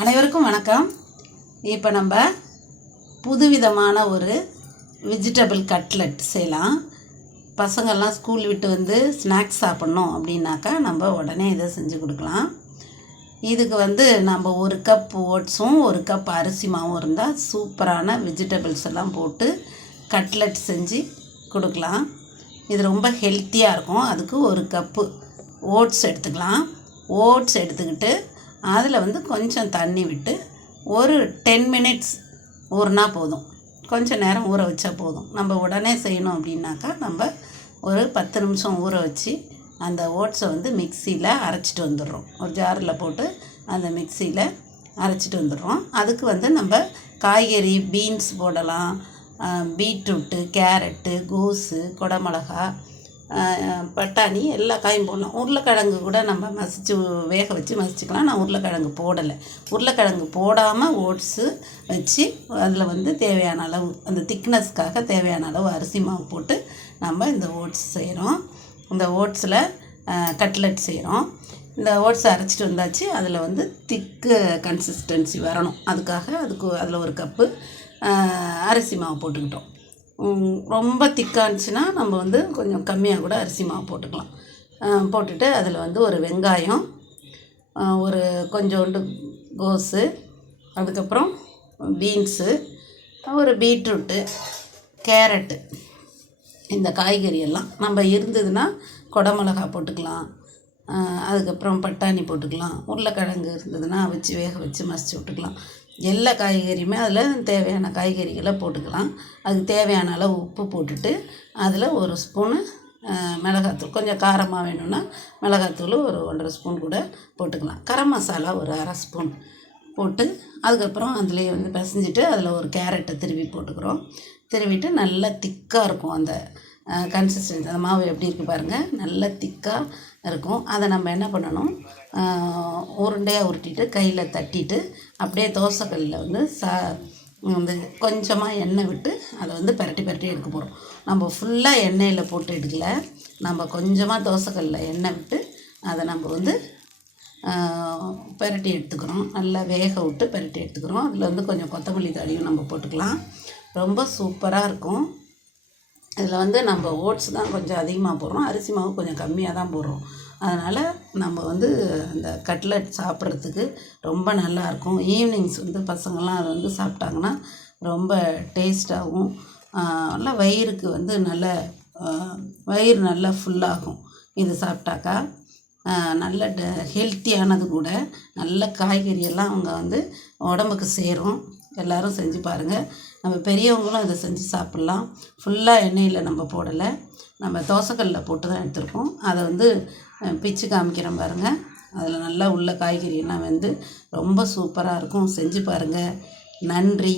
அனைவருக்கும் வணக்கம். இப்போ நம்ம புதுவிதமான ஒரு வெஜிடபிள் கட்லெட் செய்யலாம். பசங்கள்லாம் ஸ்கூல் விட்டு வந்து ஸ்நாக்ஸ் சாப்பிட்ணும் அப்படின்னாக்கா நம்ம உடனே இதை செஞ்சு கொடுக்கலாம். இதுக்கு நம்ம ஒரு கப் ஓட்ஸும் ஒரு கப் அரிசி மாவும் இருந்தால் சூப்பரான வெஜிடபிள்ஸ் எல்லாம் போட்டு கட்லெட் செஞ்சு கொடுக்கலாம். இது ரொம்ப ஹெல்த்தியாக இருக்கும். அதுக்கு ஒரு கப்பு ஓட்ஸ் எடுத்துக்கலாம். ஓட்ஸ் எடுத்துக்கிட்டு அதில் கொஞ்சம் தண்ணி விட்டு ஒரு 10 மினிட்ஸ் ஊறினா போதும். கொஞ்சம் நேரம் ஊற வச்சா போதும். நம்ம உடனே செய்யணும் அப்படின்னாக்கா நம்ம ஒரு 10 நிமிஷம் ஊற வச்சு அந்த ஓட்ஸை மிக்சியில் அரைச்சிட்டு வந்துடுறோம். ஒரு ஜாரில் போட்டு அந்த மிக்சியில் அரைச்சிட்டு வந்துடுறோம். அதுக்கு நம்ம காய்கறி பீன்ஸ் போடலாம், பீட்ரூட்டு, கேரட்டு, கோஸு, குடமிளகா, பட்டாணி எல்லா காயும் போடலாம். உருளைக்கிழங்கு கூட நம்ம வேக வச்சு மசிச்சுக்கலாம். நான் உருளைக்கிழங்கு போடலை. உருளைக்கிழங்கு போடாமல் ஓட்ஸு வச்சு அதில் தேவையான அளவு அந்த திக்னஸ்க்காக தேவையான அளவு அரிசி மாவு போட்டு நம்ம இந்த ஓட்ஸ் செய்கிறோம். இந்த ஓட்ஸில் கட்லெட் செய்கிறோம். இந்த ஓட்ஸை அரைச்சிட்டு வந்தாச்சு. அதில் திக்கு கன்சிஸ்டன்சி வரணும். அதில் ஒரு கப்பு அரிசி மாவு போட்டுக்கிட்டோம். ரொம்ப திக்காக இருந்துச்சுன்னா நம்ம கொஞ்சம் கம்மியாக கூட அரிசி மாவு போட்டுக்கலாம். போட்டுட்டு அதில் ஒரு வெங்காயம், ஒரு கொஞ்சோண்டு கோஸு, அதுக்கப்புறம் பீன்ஸு, ஒரு பீட்ரூட்டு, கேரட்டு, இந்த காய்கறி எல்லாம் நம்ம இருந்ததுன்னா குடமிளகா போட்டுக்கலாம். அதுக்கப்புறம் பட்டாணி போட்டுக்கலாம். உருளைக்கிழங்கு இருந்ததுன்னா வச்சு வேக வச்சு மசிச்சு விட்டுக்கலாம். எல்லா காய்கறியுமே அதில் தேவையான காய்கறிகளை போட்டுக்கலாம். அதுக்கு தேவையான அளவு உப்பு போட்டுட்டு அதில் ஒரு ஸ்பூனு மிளகாத்தூள், கொஞ்சம் காரமாக வேணும்னா மிளகாத்தூள் ஒரு 1.5 ஸ்பூன் கூட போட்டுக்கலாம். கரம் மசாலா ஒரு 1/2 ஸ்பூன் போட்டு அதுக்கப்புறம் அதுலேயே பிசைஞ்சிட்டு அதில் ஒரு கேரட்டை திருவி போட்டுக்கிறோம். திருவிட்டு நல்லா திக்காக இருக்கும். அந்த கன்சிஸ்டன்சி அந்த மாவு எப்படி இருக்குது பாருங்கள், நல்லா திக்காக இருக்கும். அதை நம்ம என்ன பண்ணணும், உருண்டையாக உருட்டிட்டு கையில் தட்டிட்டு அப்படியே தோசைக்கல்லில் கொஞ்சமாக எண்ணெய் விட்டு அதை பரட்டி எடுக்க போகிறோம். நம்ம ஃபுல்லாக எண்ணெயில் போட்டு எடுக்கல. நம்ம கொஞ்சமாக தோசைக்கல்லில் எண்ணெய் விட்டு அதை நம்ம பரட்டி எடுத்துக்கிறோம். நல்லா வேக விட்டு பரட்டி எடுத்துக்கிறோம். அதில் கொஞ்சம் கொத்தமல்லி தழையும் நம்ம போட்டுக்கலாம். ரொம்ப சூப்பராக இருக்கும். இதில் நம்ம ஓட்ஸ் தான் கொஞ்சம் அதிகமாக போடுறோம், அரிசி மாவு கொஞ்சம் கம்மியாக தான் போடுறோம். அதனால் நம்ம அந்த கட்லெட் சாப்பிட்றதுக்கு ரொம்ப நல்லாயிருக்கும். ஈவினிங்ஸ் பசங்கள்லாம் அதை சாப்பிட்டாங்கன்னா ரொம்ப டேஸ்ட்டாகவும் நல்லா வயிறுக்கு வயிறு நல்லா ஃபுல்லாகும். இது சாப்பிட்டாக்கா நல்ல ஹெல்த்தியானது கூட. நல்ல காய்கறியெல்லாம் அவங்க உடம்புக்கு சேரும். எல்லோரும் செஞ்சு பாருங்கள். நம்ம பெரியவங்களும் இதை செஞ்சு சாப்பிட்லாம். ஃபுல்லாக எண்ணெயில் நம்ம போடலை, நம்ம தோசைக்கல்லில் போட்டு தான் எடுத்துருக்கோம். அதை பிச்சு காமிக்கிறேன் பாருங்கள். அதில் நல்லா உள்ள காய்கறியெல்லாம் ரொம்ப சூப்பராக இருக்கும். செஞ்சு பாருங்கள். நன்றி.